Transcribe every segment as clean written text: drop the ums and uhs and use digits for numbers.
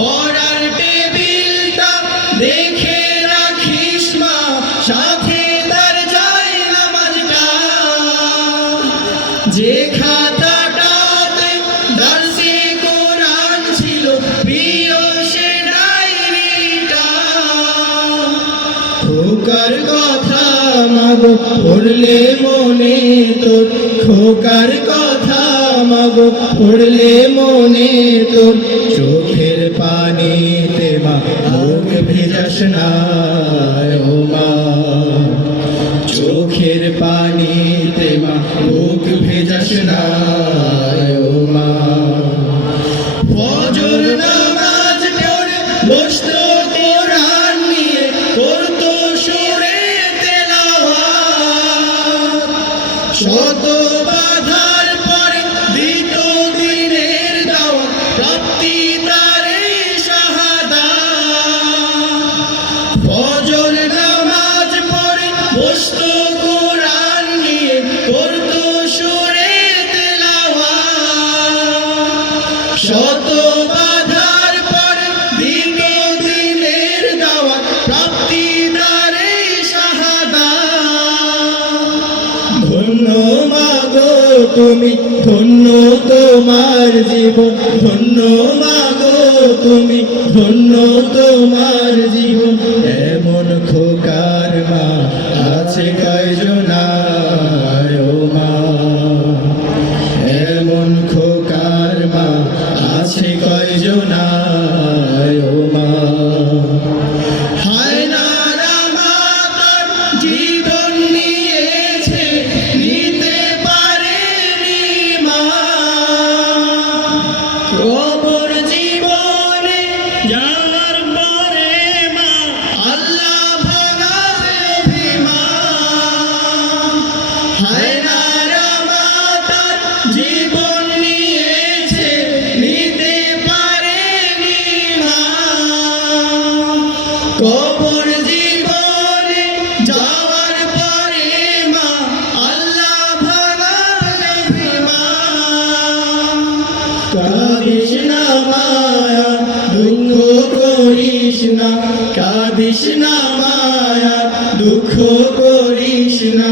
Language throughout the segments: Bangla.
পড়ার টেবিলটা দেখে রাখিস মা, সাথে তার যায় নামাজটা। যে খাতাটাতে দার্সে কোরআন ছিল, প্রিয় সে ডায়েরিটা। খোকার কথা মাগো পড়লে মনে তোর, খোকার কথা মাগো পড়লে মনে তোর। চোখের পানিতে মা মুখ ভেজাস না ও মা, চোখের পানিতে মা মুখ ভেজাস না ও মা। ফজর নামাজ পড়ে বসতো কোরআন নিয়ে, করতো সুরে তেলাওয়াত। শত বাধার পরে দিত দিনের দাওয়াত, প্রাপ্তি তারে শাহাদাত। ফজর নামাজ পড়ে বসতো কোরআন নিয়ে, করতো সুরে তেলাওয়াত। শত বাধার পরে দিত দিনের দাওয়াত, প্রাপ্তি তারে শাহাদাত। ধন্য মাগো তুমি, ধন্য তোমার জীবন, ধন্য মাগো তুমি, ধন্য তোমার জীবন। এমন খোকার মা আছে কয়জনা ও মা, এমন খোকার মা আছে কয়জনা ও মা। হায় নারা মা তার জীবন নিয়েছে, নিতে পারেনি মা। কবর জীবনে যাওয়ার পরে মা আল্লাহ ভাঙাবে অভিমান। হায় নারা মা তার জীবন নিয়েছে, নিতে পারেনি মা। কবর জীবনে যাওয়ার পরে মা আল্লাহ ভাঙাবে অভিমান। কাঁদিস না মায়া দুঃখ করিস না, কাঁদিস না মায়া দুঃখ করিস না।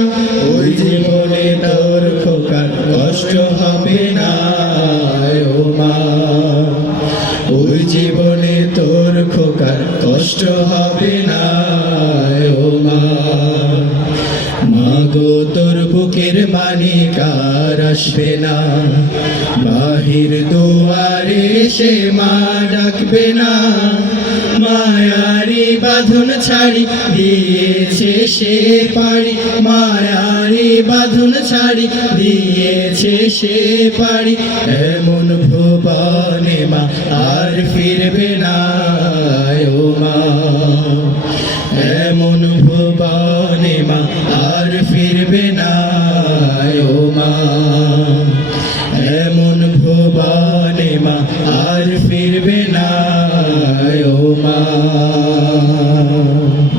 ওই জীবনে তোর খোকার কষ্ট হবে না ও মা, ওই জীবনে তোর খোকার কষ্ট হবে না ও মা। মাগো তোর বুকের মানিক আর আসবে না, বাহির দুয়ারে সে মা ডাকবে না। মায়ারি বাঁধন ছাড়ি দিয়েছে সে পাড়ি, মায়ারি বাঁধন ছাড়ি দিয়েছে সে পাড়ি। এমন ভুবনে মা আর ফিরবে না।